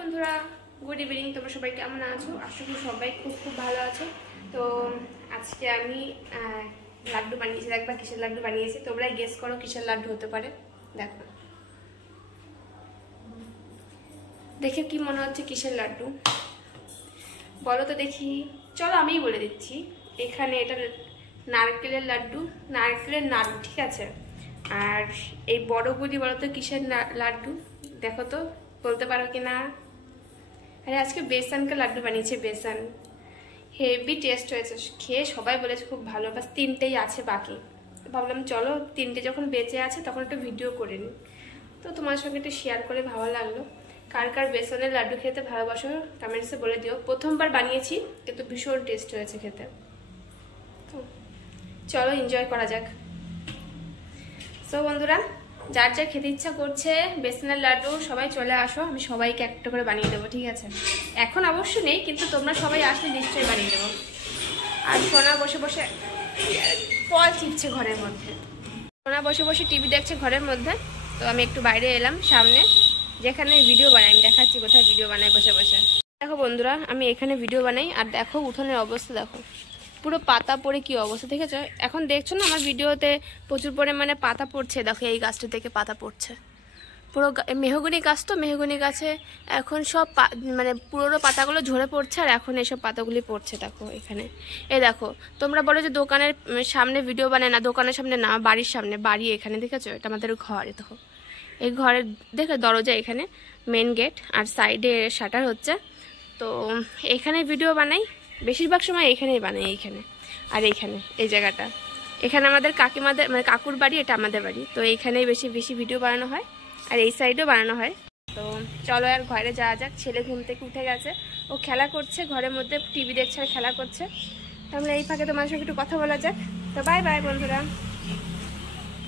বন্ধুরা, good evening. তোমরা সবাই কেমন আছো? আশা করি সবাই খুব খুব ভালো আছো। তো আজকে আমি লাড্ডু বানিয়েছি। দেখবা কিসের লাড্ডু বানিয়েছি, তোমরা গেস করো কিসের লাড্ডু হতে পারে। দেখো, দেখে কি মনে হচ্ছে কিসের লাড্ডু বলো তো দেখি। চলো আমিই বলে দিচ্ছি। এখানে এটা নারকেলের লাড্ডু, নারকেলের নাড়ু, ঠিক আছে। আর এই বড়গুলি বলো তো কিসের লাড্ডু, দেখো তো বলতে পারো কি না। আরে আজকে বেসনকে লাড্ডু বানিয়েছে, বেসন। হেভি টেস্ট হয়েছে, খেয়ে সবাই বলেছে খুব ভালো। বাস তিনটেই আছে বাকি। ভাবলাম চলো তিনটে যখন বেঁচে আছে তখন একটু ভিডিও করে নিই। তো তোমার সঙ্গে একটু শেয়ার করে ভালো লাগলো। কার কার বেসনের লাড্ডু খেতে ভালোবাসো কমেন্টসে বলে দিও। প্রথমবার বানিয়েছি কিন্তু ভীষণ টেস্ট হয়েছে খেতে। তো চলো এনজয় করা যাক। তো বন্ধুরা, যার যার খেতে ইচ্ছা করছে বেসনের লাড্ডু সবাই চলে আসো, আমি সবাইকে একটা করে বানিয়ে দেবো, ঠিক আছে। এখন অবশ্য নেই, কিন্তু তোমরা সবাই আসলে নিশ্চয়ই বানিয়ে দেবো। আর সোনা বসে বসে ফল চিপছে ঘরের মধ্যে, সোনা বসে বসে টিভি দেখছে ঘরের মধ্যে। তো আমি একটু বাইরে এলাম সামনে, যেখানে ভিডিও বানাই। আমি দেখাচ্ছি কোথায় ভিডিও বানাই বসে বসে। দেখো বন্ধুরা, আমি এখানে ভিডিও বানাই। আর দেখো উঠোনের অবস্থা দেখো, পুরো পাতা পড়ে কি অবস্থা, ঠিক আছে। এখন দেখছো না আমার ভিডিওতে প্রচুর পরিমাণে পাতা পড়ছে। দেখো এই গাছটা থেকে পাতা পড়ছে, পুরো মেহগনি গাছ। তো মেহগনি গাছে এখন সব মানে পুরোনো পাতাগুলো ঝরে পড়ছে, আর এখন এইসব পাতাগুলি পড়ছে। দেখো এখানে, এই দেখো। তোমরা বলো যে দোকানের সামনে ভিডিও বানায় না, দোকানের সামনে না, বাড়ির সামনে। বাড়ি এখানে, দেখেছো, এটা আমাদের ঘর। দেখো এই ঘরের দেখো দরজা, এখানে মেন গেট, আর সাইডে শাটার হচ্ছে। তো এখানে ভিডিও বানাই, বেশিরভাগ সময় এখানেই বানাই, এইখানে। আর এইখানে এই জায়গাটা, এখানে আমাদের কাকিমাদের মানে কাকুর বাড়ি, এটা আমাদের বাড়ি। তো এইখানেই বেশি বেশি ভিডিও বানানো হয়, আর এই সাইডেও বানানো হয়। তো চলো আর ঘরে যাওয়া যাক। ছেলে ঘুম থেকে উঠে গেছে, ও খেলা করছে ঘরের মধ্যে, টিভি দেখছে আর খেলা করছে। তাহলে এই ফাঁকে তোমার সঙ্গে একটু কথা বলা যাক। তো বাই বাই বন্ধুরা।